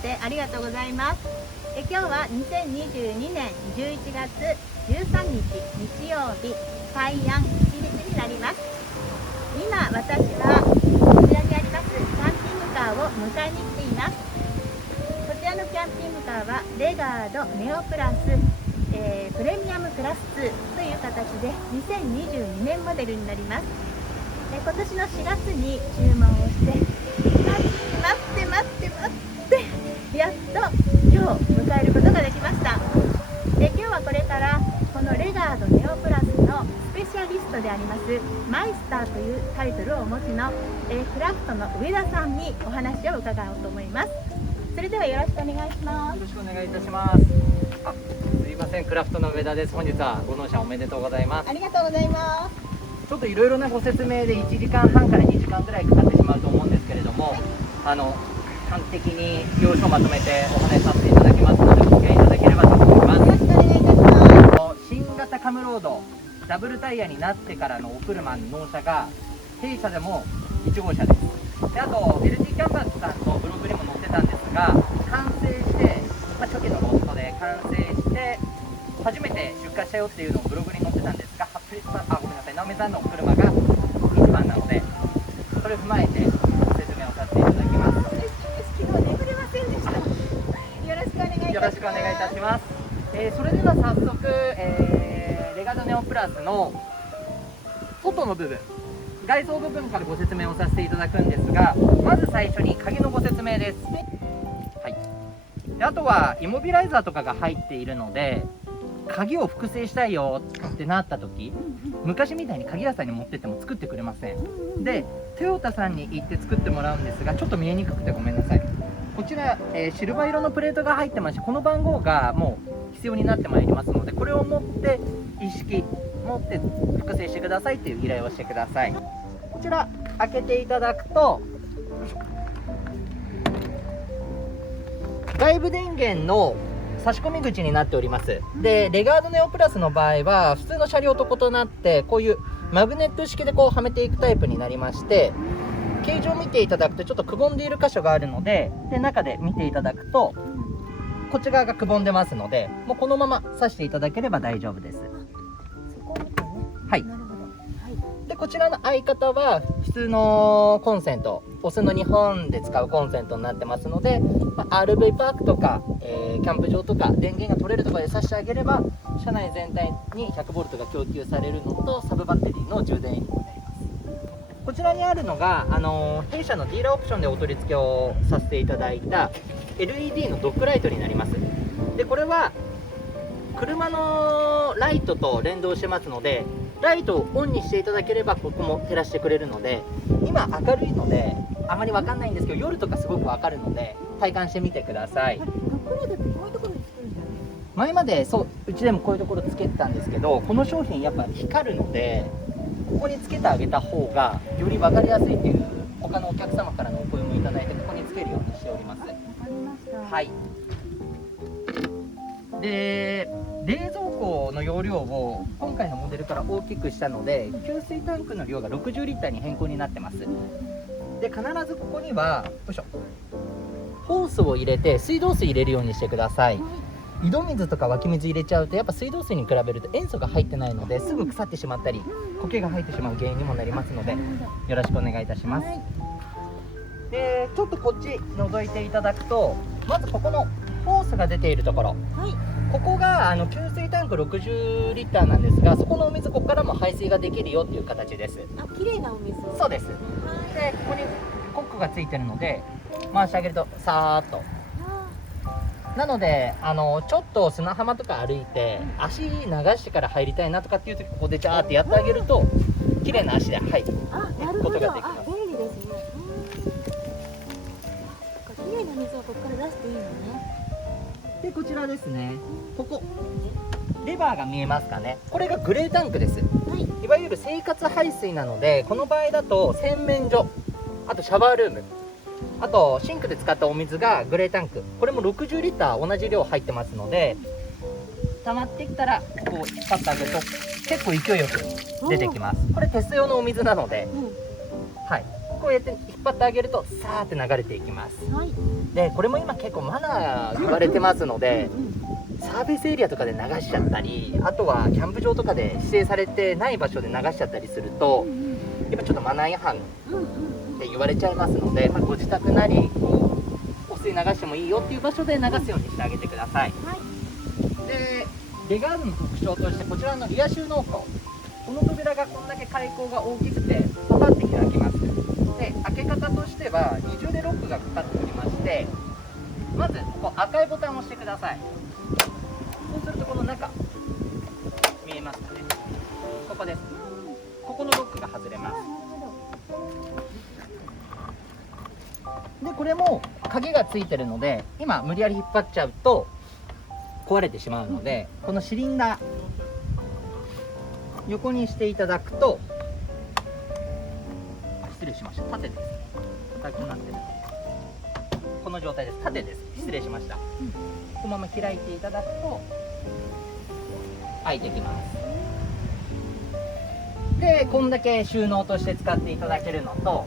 してありがとうございます。今日は2022年11月13日日曜日、開案1日になります。今私はこちらにありますキャンピングカーを迎えに来ています。こちらのキャンピングカーはレガードネオプラス、プレミアムクラス2という形で2022年モデルになります。今年の4月に注文をして待ってやっと今日迎えることができました。今日はこれからこのレガードネオプラスのスペシャリストでありますマイスターというタイトルをお持ちのクラフトの上田さんにお話を伺おうと思います。それではよろしくお願いします。よろしくお願いいたします。すいません、クラフトの上田です。本日はご納車おめでとうございます。ありがとうございます。ちょっといろいろなご説明で1時間半から2時間ぐらいかかってしまうと思うんですけれども、端的に要所をまとめてお話しさせていただきますのでお付き合いいただければと思います。よろしくお願いいたします。新型カムロードダブルタイヤになってからのお車の納車が弊社でも1号車です。で、あと LT キャンバスさんのブログにも載ってたんですが、完成して、初期のロットで完成して初めて出荷したよっていうのをブログに載ってたんですが、ごめんなさい、直美さんのお車が1番なので、それを踏まえてご説明をさせていただきます。昨日眠れませんでした。よろしくお願いいたします。よろしくお願いいたします。それでは早速、レガードネオプラスの外の部分、外装部分からご説明をさせていただくんですが、まず最初に鍵のご説明です。はい。で、あとはイモビライザーとかが入っているので、鍵を複製したいよってなった時、昔みたいに鍵屋さんに持ってっても作ってくれません。で、トヨタさんに行って作ってもらうんですが、ちょっと見えにくくてごめんなさい。こちら、シルバー色のプレートが入ってまして、この番号がもう必要になってまいりますので、これを持って一式持って複製してくださいっていう依頼をしてください。こちら開けていただくと、外部電源の差し込み口になっております。で、レガードネオプラスの場合は普通の車両と異なって、こういうマグネット式でこうはめていくタイプになりまして、形状を見ていただくとちょっとくぼんでいる箇所があるので、中で見ていただくとこっち側がくぼんでますので、もうこのまま挿していただければ大丈夫です。そこを見てね。はい。なるほど。はい。で、こちらの相方は普通のコンセント、オスの日本で使うコンセントになってますので、RV パークとか、キャンプ場とか電源が取れるところで挿してあげれば、車内全体に 100V が供給されるのと、サブバッテリーの充電にもなります。こちらにあるのが、弊社のディーラーオプションでお取り付けをさせていただいた LED のドッグライトになります。で、これは車のライトと連動してますので、ライトをオンにしていただければここも照らしてくれるので、今明るいのであまり分かんないんですけど、夜とかすごく分かるので体感してみてください。ドッグライトってこういうところに作るんだよね。前までうちでもこういうところつけてたんですけど、この商品やっぱ光るので、ここにつけてあげた方がより分かりやすいっていう他のお客様からのお声もいただいて、ここにつけるようにしております。わかりました。はい。で、冷蔵庫の容量を今回のモデルから大きくしたので、給水タンクの量が60リッターに変更になってます。で、必ずここにはよいしょ、ホースを入れて水道水入れるようにしてください。井戸水とか湧き水入れちゃうと、やっぱ水道水に比べると塩素が入ってないのですぐ腐ってしまったり苔が入ってしまう原因にもなりますので、よろしくお願いいたします。で、ちょっとこっち覗いていただくと、まずここのホースが出ているところ、はい。ここが給水タンク60リッターなんですが、そこのお水ここからも排水ができるよっていう形です。綺麗なお水。そうです。はい。で、ここにコックがついてるので回してあげるとさーっと。なのでちょっと砂浜とか歩いて足流してから入りたいなとかっていう時、ここでジャーってやってあげると綺麗な足で入ることができます。便利ですね。綺麗な水をここから出していいのね。で、こちらですね、ここレバーが見えますかね。これがグレータンクです。はい。いわゆる生活排水なので、この場合だと洗面所、あとシャワールーム、あとシンクで使ったお水がグレータンク、これも60リッター同じ量入ってますので、溜まってきたらこう引っ張ってあげると結構勢いよく出てきます。これテスト用のお水なので、はい、こうやって引っ張ってあげるとさーって流れていきます。はい。でこれも今結構マナー言われてますので、サービスエリアとかで流しちゃったり、あとはキャンプ場とかで指定されてない場所で流しちゃったりすると、やっぱちょっとマナー違反って言われちゃいますので、ご自宅なりこうお水流してもいいよっていう場所で流すようにしてあげてください。はい。でレガードの特徴としてこちらのリア収納庫、この扉がこんだけ開口が大きくてパパって開きます。で開け方としては二重でロックがかかっておりまして、まずここ赤いボタンを押してください。そうするとこの中見えますかね、ここです。ここのロックが外れます。でこれも鍵がついてるので、今無理やり引っ張っちゃうと壊れてしまうので、このシリンダー横にしていただくと、失礼しました、縦です。こうなってる、この状態です。縦です。失礼しました。このまま開いていただくと開いてきます。でこんだけ収納として使っていただけるのと、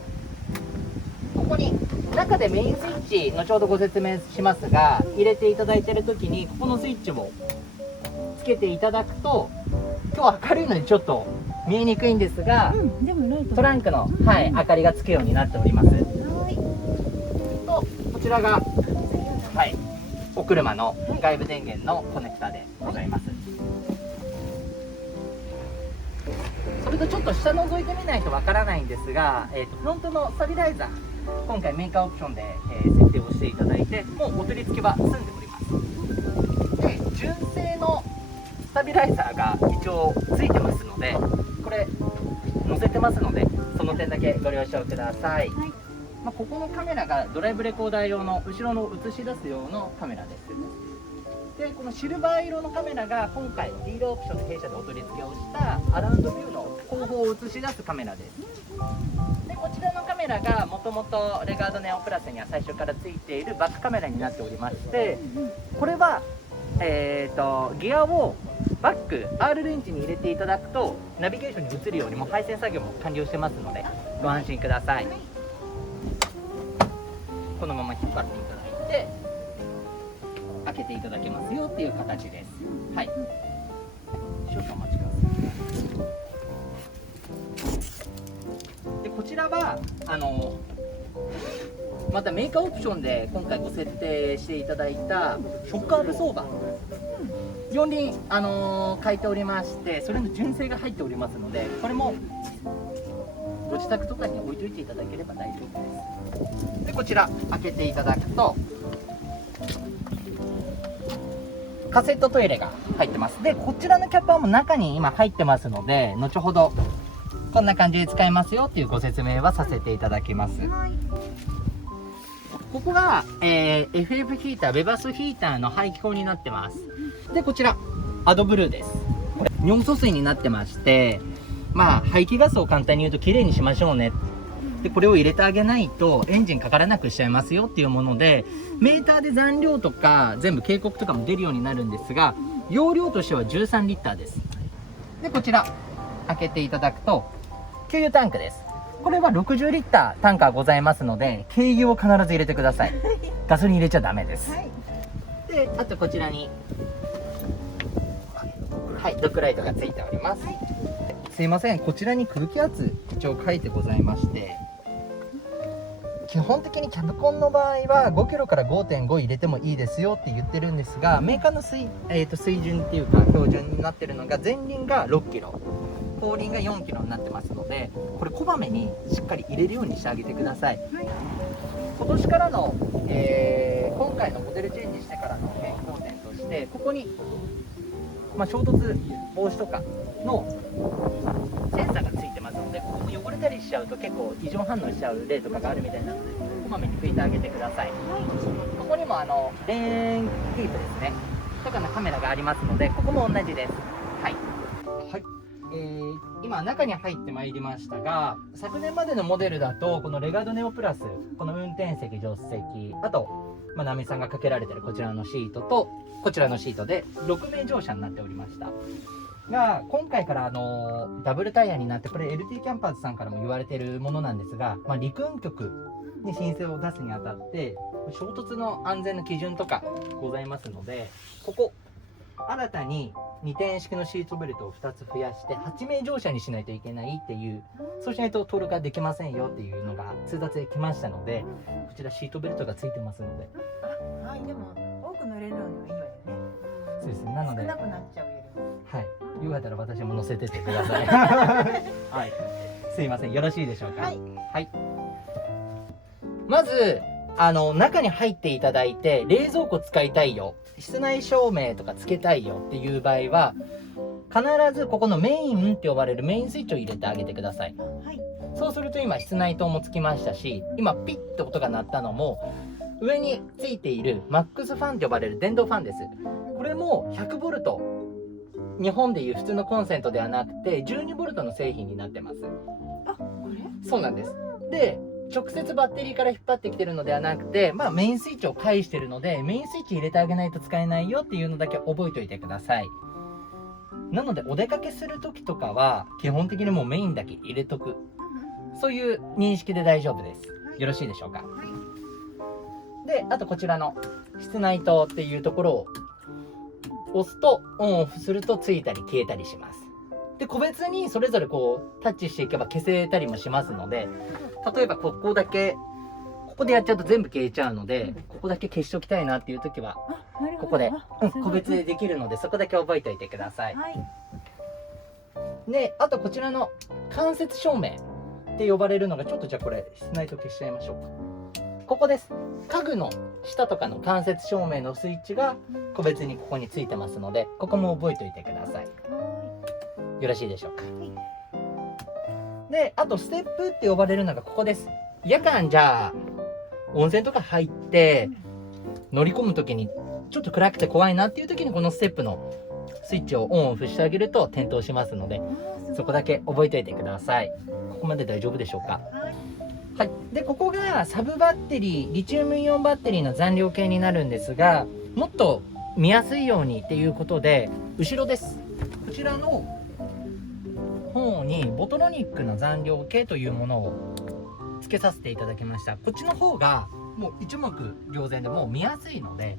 ここに中でメインスイッチ後ほどご説明しますが、入れていただいている時にここのスイッチをつけていただくと、今日は明るいのでちょっと見えにくいんですが、でもライト。トランクの、明かりがつくようになっております。はい。とこちらが、お車の外部電源のコネクタでございます。それとちょっと下覗いてみないとわからないんですが、フロントのスタビライザー、今回メーカーオプションで、設定をしていただいて、もうお取り付けは済んでおります。で純正のスタビライザーが一応ついてますので、これ載せてますので、その点だけご了承ください。はい。ここのカメラがドライブレコーダー用の後ろの映し出す用のカメラです。でこのシルバー色のカメラが今回ディーラーオプションで弊社でお取り付けをしたアラウンドビューの後方を映し出すカメラです。でこちらのカメラがもともとレガードネオプラスには最初からついているバックカメラになっておりまして、これはギアをバック R レンチに入れていただくとナビゲーションに移るようにもう配線作業も完了してますのでご安心ください。このまま引っ張っていただいて開けていただけますよっていう形です。はい。少々お待ちください。でこちらはまたメーカーオプションで今回ご設定していただいたショックアブソーバー4輪、書いておりまして、それの純正が入っておりますので、これもご自宅とかに置いといていただければ大丈夫です。でこちら開けていただくとカセットトイレが入ってます。でこちらのキャッパーも中に今入ってますので、後ほどこんな感じで使えますよっていうご説明はさせていただきます。はい。ここが、FF ヒーター、ベバスヒーターの排気口になってます。で、こちら、アドブルーです。これ、尿素水になってまして、排気ガスを簡単に言うと、きれいにしましょうね。で、これを入れてあげないと、エンジンかからなくしちゃいますよっていうもので、メーターで残量とか、全部警告とかも出るようになるんですが、容量としては13リッターです。で、こちら、開けていただくと、給油タンクです。これは60リッタータンカーございますので、軽油を必ず入れてください。ガソリン入れちゃダメです。はい。で、あとこちらに、ドッグライトがついております。すいません、こちらに空気圧一応書いてございまして、基本的にキャブコンの場合は5キロから 5.5 入れてもいいですよって言ってるんですが、メーカーの水準っていうか標準になってるのが、前輪が6キロ、後輪が4キロになってますので、これこまめにしっかり入れるようにしてあげてください。はい。今年からの、今回のモデルチェンジしてからの変更点として、ここに、衝突防止とかのセンサーがついてますので、ここ汚れたりしちゃうと結構異常反応しちゃう例とかがあるみたいなので、こまめに拭いてあげてください。ここにもレーンキープですねとかのカメラがありますので、ここも同じです。はい、今中に入ってまいりましたが、昨年までのモデルだとこのレガードネオプラス、この運転席助手席、あとナミさんがかけられてるこちらのシートとこちらのシートで6名乗車になっておりました。が今回からダブルタイヤになって、これ LT キャンパーズさんからも言われているものなんですが、陸運局に申請を出すにあたって衝突の安全の基準とかございますので、ここ新たに2点式のシートベルトを2つ増やして8名乗車にしないといけないっていう、そうしないと登録ができませんよっていうのが通達で来ましたので、こちらシートベルトがついてますので。はい、でも多く乗れるのにはいいわよね。そうですね。なので、少なくなっちゃうよりも。はい、よかったら私も乗せてってください。はい、すいません、よろしいでしょうか。はい、はい、まず中に入っていただいて、冷蔵庫使いたいよ、室内照明とかつけたいよっていう場合は、必ずここのメインって呼ばれるメインスイッチを入れてあげてください。はい、そうすると今室内灯もつきましたし、今ピッて音が鳴ったのも上についているマックスファンと呼ばれる電動ファンです。これも 100V、 日本でいう普通のコンセントではなくて 12V の製品になってます。あ、これ？そうなんです。で、直接バッテリーから引っ張ってきてるのではなくて、メインスイッチを介してるので、メインスイッチ入れてあげないと使えないよっていうのだけ覚えておいてください。なのでお出かけする時とかは基本的にもうメインだけ入れとく、そういう認識で大丈夫です。よろしいでしょうか。で、あとこちらの室内灯っていうところを押すとオンオフするとついたり消えたりします。で、個別にそれぞれこうタッチしていけば消せたりもしますので、例えばここだけ、ここでやっちゃうと全部消えちゃうので、ここだけ消しておきたいなっていう時はここで、個別でできるので、そこだけ覚えておいてください。はい、で、あとこちらの間接照明って呼ばれるのが、ちょっとじゃあこれ室内灯消しちゃいましょうか。ここです。家具の下とかの間接照明のスイッチが個別にここについてますので、ここも覚えておいてください。よろしいでしょうか。で、あとステップって呼ばれるのがここです。夜間じゃあ温泉とか入って乗り込む時にちょっと暗くて怖いなっていう時に、このステップのスイッチをオンオフしてあげると点灯しますので、そこだけ覚えておいてください。ここまで大丈夫でしょうか。はい、でここがサブバッテリー、リチウムイオンバッテリーの残量計になるんですが、もっと見やすいようにっていうことで、後ろです。こちらの方にボトロニックの残量計というものを付けさせていただきました。こっちの方がもう一目瞭然でもう見やすいので、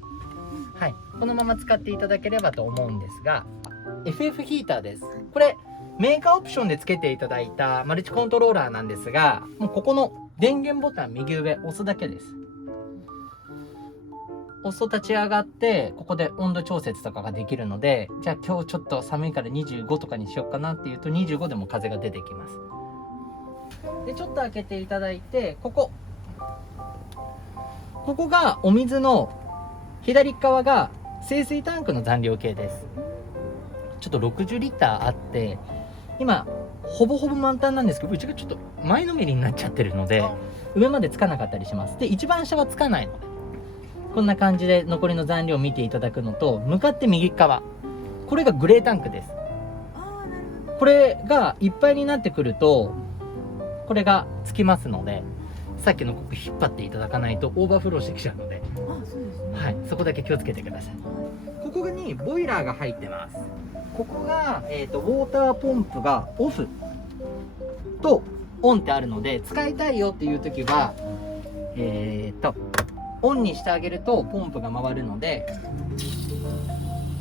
はい、このまま使っていただければと思うんですが、 FF ヒーターです。これメーカーオプションで付けていただいたマルチコントローラーなんですが、もうここの電源ボタン右上押すだけです。押すと立ち上がって、ここで温度調節とかができるので、じゃあ今日ちょっと寒いから25とかにしようかなっていうと、25でも風が出てきます。で、ちょっと開けていただいて、ここがお水の左側が清水タンクの残量計です。ちょっと60リッターあって、今ほぼほぼ満タンなんですけど、うちがちょっと前のめりになっちゃってるので上までつかなかったりします。で、一番下はつかないので、こんな感じで残りの残量を見ていただくのと、向かって右側、これがグレータンクです。これがいっぱいになってくるとこれがつきますので、さっきのここ引っ張っていただかないとオーバーフローしてきちゃうので、はい、そこだけ気をつけてください。ここにボイラーが入ってます。ここが、ウォーターポンプがオフとオンってあるので、使いたいよっていう時はオンにしてあげるとポンプが回るので、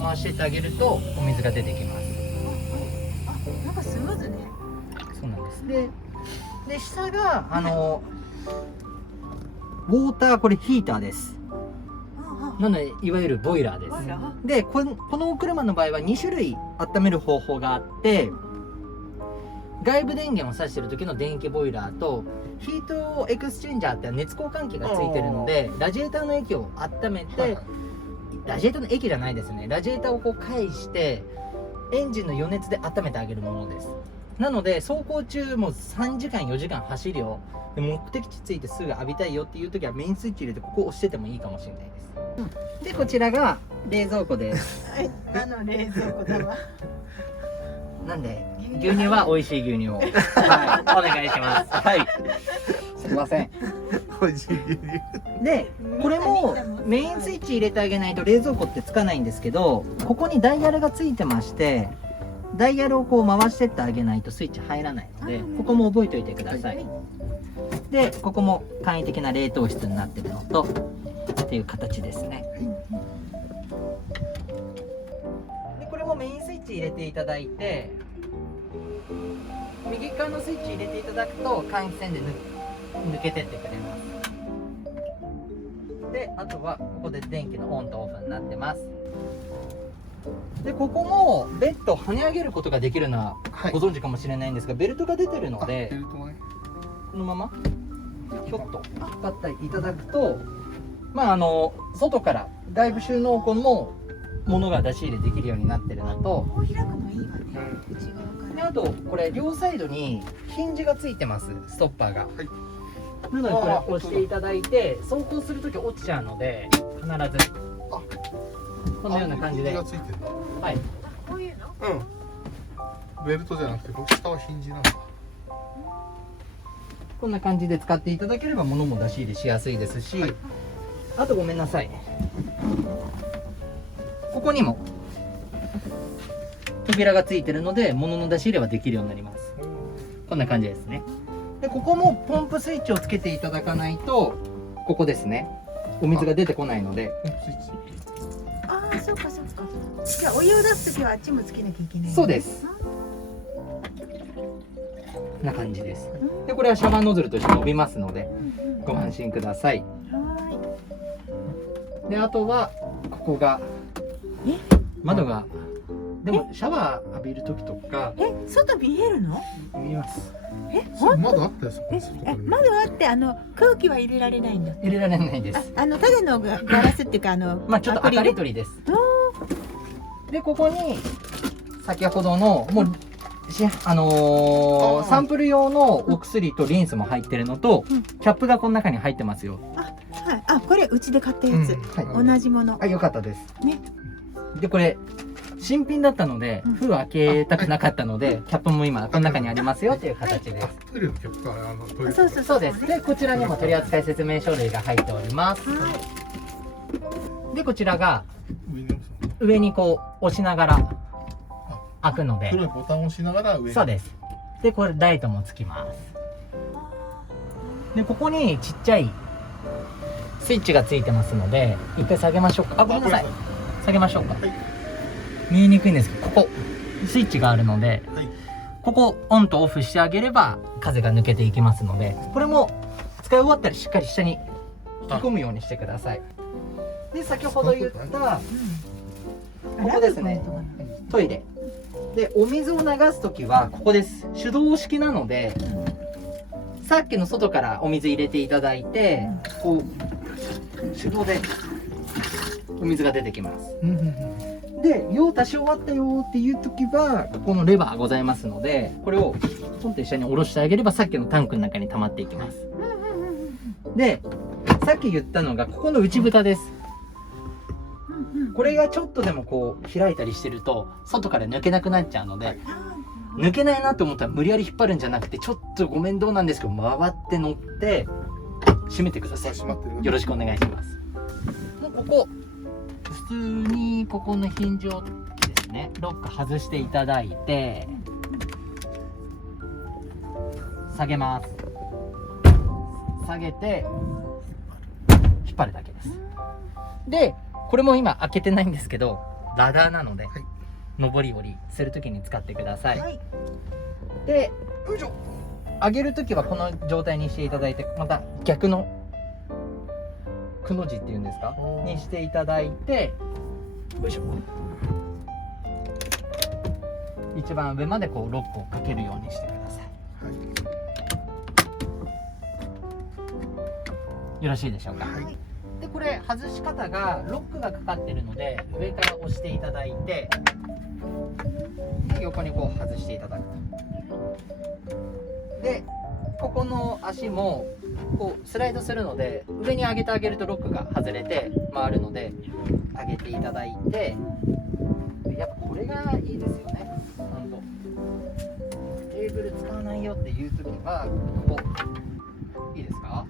回してってあげるとお水が出てきます。なんかスムーズね。そうなんです。で下がウォーター、これヒーターです。なのでいわゆるボイラーです。でこのお車の場合は2種類温める方法があって、外部電源を挿してる時の電気ボイラーと、ヒートエクスチェンジャーって熱交換器がついてるので、ラジエーターの液を温めて、ラジエーターの液じゃないですね、ラジエーターをこう返してエンジンの余熱で温めてあげるものです。なので走行中も3時間4時間走るよ、で目的地着いてすぐ浴びたいよっていう時はメインスイッチ入れてここ押しててもいいかもしれないです。でこちらが冷蔵庫です。はい、冷蔵庫だわ。なんで牛乳は美味しい牛乳を、はい、お願いします。はい、すいません。美味しい牛乳。でこれもメインスイッチ入れてあげないと冷蔵庫ってつかないんですけど、ここにダイヤルがついてまして、ダイヤルをこう回してってあげないとスイッチ入らないので、ここも覚えておいてください。でここも簡易的な冷凍室になってるのとっていう形ですね。でこれもメインスイッチ入れていただいて、右側のスイッチ入れていただくと換気扇で抜けてってくれます。であとはここで電気のオンとオフになってます。でここもベッドを跳ね上げることができるのはご存知かもしれないんですが、ベルトが出てるので、ベルトがね、このままひょっと引っ張っていただくと、外から外部収納庫も物が出し入れできるようになってるのと、こう開くのいいわね、内側から。であとこれ両サイドにヒンジがついてます、ストッパーが。はい。なのでこれ押していただいて走行するとき落ちちゃうので、必ずこのような感じで、ヒンジがついてる。はい、こういうの？ベルトじゃなくて、これ下はヒンジなんだ。こんな感じで使っていただければ物も出し入れしやすいですし、はい、あとごめんなさい、ここにも扉がついてるので物の出し入れはできるようになります。こんな感じですね。でここもポンプスイッチをつけていただかないと、ここですね、お水が出てこないので。ポンプスイッチ。ああ、そうかそうか。じゃあお湯を出すときはあっちもつけなきゃいけない。そうです。こんな感じです。でこれはシャワーノズルとして伸びますのでご安心ください。であとはここが窓が、でもシャワー浴びる時とか外見えるの？見えます。そう窓あったやつ。窓あって空気は入れられないんだ。入れられないです。ただのガラスっていうかちょっと明かり取りです。でここに先ほどのもうサンプル用のお薬とリンスも入ってるのと、キャップがこの中に入ってますよ。はい。これうちで買ったやつ。同じもの。よかったです。ね。でこれ新品だったので封開けたくなかったので、キャップも今この中にありますよっていう形です。トイレのキャップか、トイレ。そうです。でこちらにも取扱説明書類が入っております。でこちらが上にこう押しながら開くので、黒いボタンを押しながら上に。そうです。でこれライトもつきます。でここにちっちゃいスイッチがついてますので、一回下げましょうか。ごめんなさい、下げましょうか。見えにくいんですけど、ここスイッチがあるので、ここオンとオフしてあげれば風が抜けていきますので、これも使い終わったらしっかり下に引き込むようにしてください。で先ほど言ったここですね、トイレでお水を流す時はここです。手動式なので、さっきの外からお水入れていただいて、こう手動でお水が出てきます。で用足し終わったよっていう時はここのレバーございますので、これをポンと下に下ろしてあげればさっきのタンクの中に溜まっていきます。でさっき言ったのがここの内蓋です。これがちょっとでもこう開いたりしてると外から抜けなくなっちゃうので、抜けないなと思ったら無理やり引っ張るんじゃなくて、ちょっとご面倒なんですけど回って乗って閉めてください。よろしくお願いします。もうここ普通にここのヒンジをですね、ロック外していただいて下げます。下げて引っ張るだけです。でこれも今開けてないんですけどラダーなので、上り下りするときに使ってください。で上げるときはこの状態にしていただいて、また逆のくの字っていうんですかにしていただいて、よいしょ、一番上までこうロックをかけるようにしてください。よろしいでしょうか。でこれ外し方がロックがかかってるので、上から押していただいて、で横にこう外していただくと。でここの足もこうスライドするので、上に上げてあげるとロックが外れて回るので上げていただいて、やっぱこれがいいですよね。テーブル使わないよっていう時はここいいですか。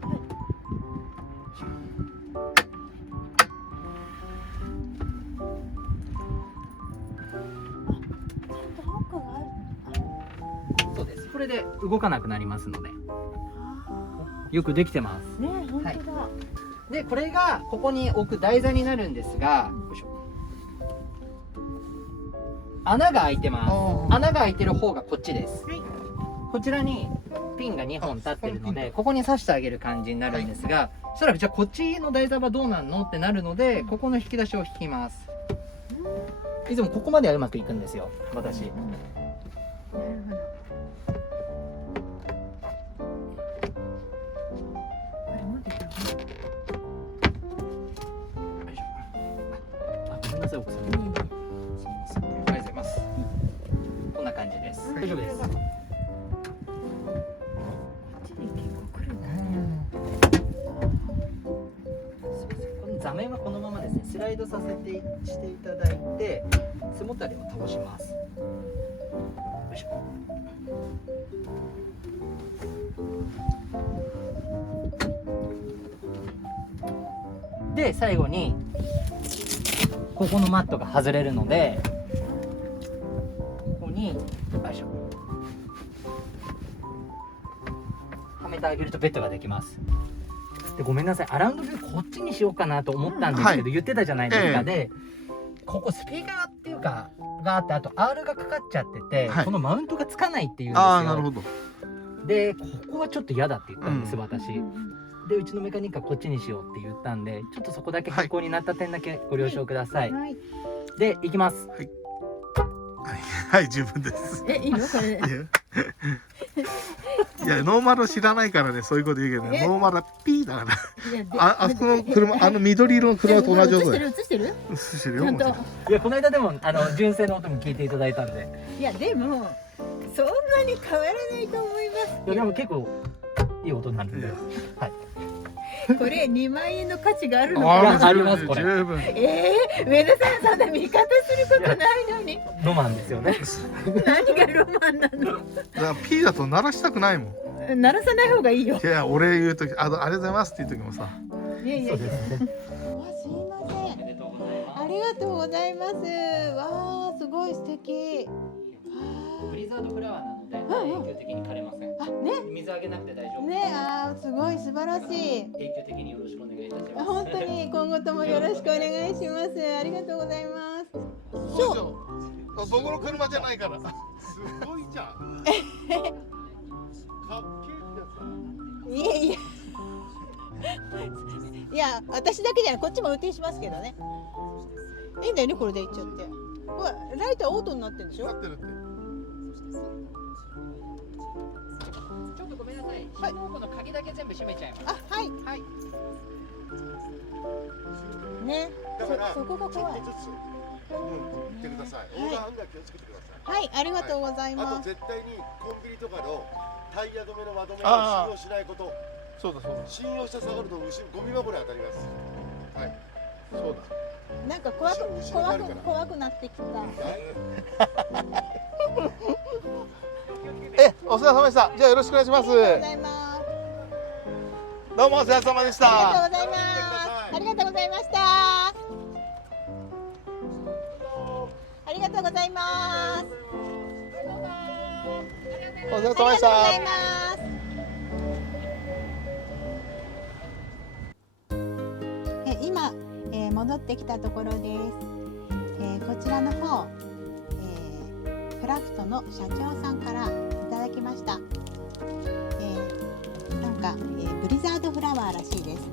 これで動かなくなりますので、よくできてます。ね、本当だ。でこれがここに置く台座になるんですが、よいしょ、穴が開いてます。穴が開いてる方がこっちです。はい。こちらにピンが2本立ってるので、ここに刺してあげる感じになるんですが、そしたらじゃあこっちの台座はどうなんのってなるので、ここの引き出しを引きます。いつもここまではうまくいくんですよ、私。なるほど。あれ持ってたの？あ、ごめんなさい奥さん。ありがとうございます。こんな感じです。大丈夫です。こっちに結構来るんだね。この座面はこのままですね、スライドさせてしていただいて、背もたれを倒します。よいしょ。で最後にここのマットが外れるので、ここによいしょ、はめてあげるとベッドができます。でごめんなさい、アラウンドビューこっちにしようかなと思ったんですけど、はい言ってたじゃないですか。でここスピーカーっていうかがあって、あと R がかかっちゃってて、はいこのマウントがつかないっていうんですよ。ああ、なるほど。でここはちょっと嫌だって言ったんです、私。うんでうちのメカニックはこっちにしようって言ったんで、ちょっとそこだけ変更になった点だけご了承ください。はい。でいきます。はい、十分です。いいのこれ？いや、ノーマル知らないからね、そういうこと言うけどね、ノーマルはピーだから。いやであそこの車、緑色の車と同じ音だよ。映してる？映してるよ。ちゃんと。いやこの間でも純正の音も聞いていただいたんで、いやでもそんなに変わらないと思います。いやでも結構いい音になるんで、はい。これ2万円の価値があるのかいやな。ありますこれ十分。上田さんそんな見方することないのにロマンですよね。何がロマンなの？だからピーだと鳴らしたくないもん。鳴らさない方がいいよ。いや、俺言うとき、ありがとうございますっていう時もさ。いやいやいや。そうですね。あ、すいません。おめでとうございます。ありがとうございます。わあ、すごい素敵。ブリザードフラワーなのでうんうん永久的に枯れません。あ、ね、水あげなくて大丈夫。ね、あー、すごい素晴らしい。永久的によろしくお願いいたしあ、ます。本当に今後ともよろしくお願いします。ありがとうございます。そう。僕の車じゃないから。すごいじゃん。かっけえってやつだ。いえいえ。いや、私だけじゃない、こっちも運転しますけどね。いいんだよね、これで行っちゃって。ほら、ライトはオートになってるんでしょ。なってるって。ちょっとごめんなさい。はい信号庫の鍵だけ全部閉めちゃいます。あ、はい。はい。ね、だからそこが怖い。ちょっとずつ、行ってください。はい横断案内気をつけてください。はい、ありがとうございあます。と絶対にコンビニとかのタイヤ止めのまとめをあー信用しないこと。そうだそうだ。信用して下がるとゴミ箱に当たります。はい。そうだ。なんか怖く後ろになるから怖くなってきた。お世話様でした。じゃあよろしくお願いします。ありがとうございます。どうもお世話様でしあた。りがとうございます。ありがとうございました。ありがとうございます。お世話様でしありがとうございた。ます。今、戻ってきたところです。こちらの方、クラフトの社長さんからいただきました。なんか、ブリザードフラワーらしいです。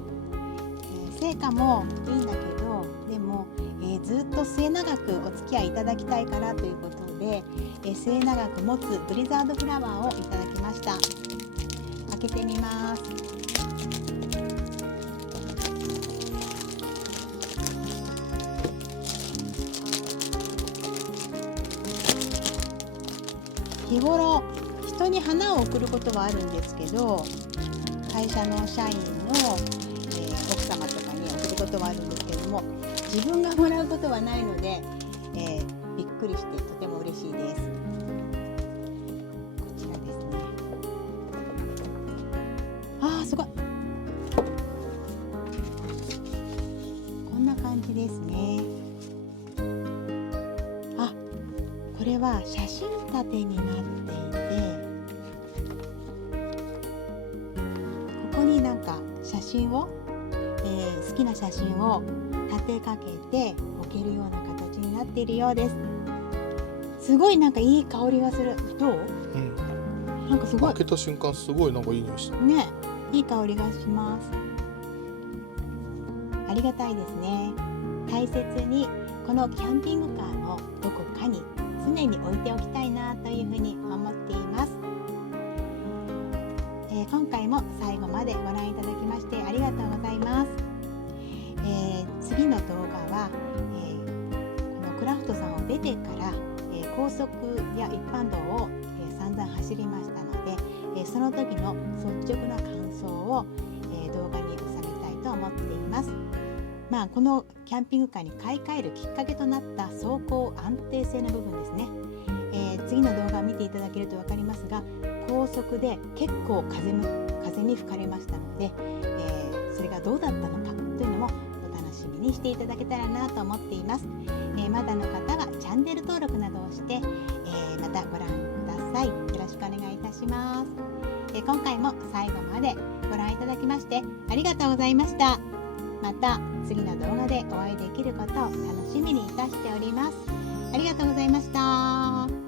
成果もいいんだけど、でも、ずっと末永くお付き合いいただきたいからということで、末永く持つブリザードフラワーをいただきました。開けてみます。日頃人に花を贈ることはあるんですけど、会社の社員の、奥様とかに贈ることはあるんですけども、自分がもらうことはないので、びっくりしてとても嬉しいです。こちらですね。あー、すごい。こんな感じですね。あ、これは写真立てになっていて、真を、好きな写真を立てかけて置けるような形になっているようです。すごいなんかいい香りがする。どう？うん。なんかすごい開けた瞬間すごいなんかいい匂いした。ね、いい香りがします。ありがたいですね。大切にこのキャンピングカーのどこかに常に置いておきたいなというふうに思っています。今回も最後までご覧いただきましてありがとうございます。次の動画は、このクラフトさんを出てから、高速や一般道を、散々走りましたので、その時の率直な感想を、動画に収めたいと思っています。このキャンピングカーに買い替えるきっかけとなった走行安定性の部分ですね。次の動画を見ていただけると分かりますが、高速で結構風に吹かれましたので、それがどうだったのかというのもお楽しみにしていただけたらなと思っています。まだの方はチャンネル登録などをして、またご覧ください。よろしくお願いいたします。今回も最後までご覧いただきましてありがとうございました。また次の動画でお会いできることを楽しみにいたしております。ありがとうございました。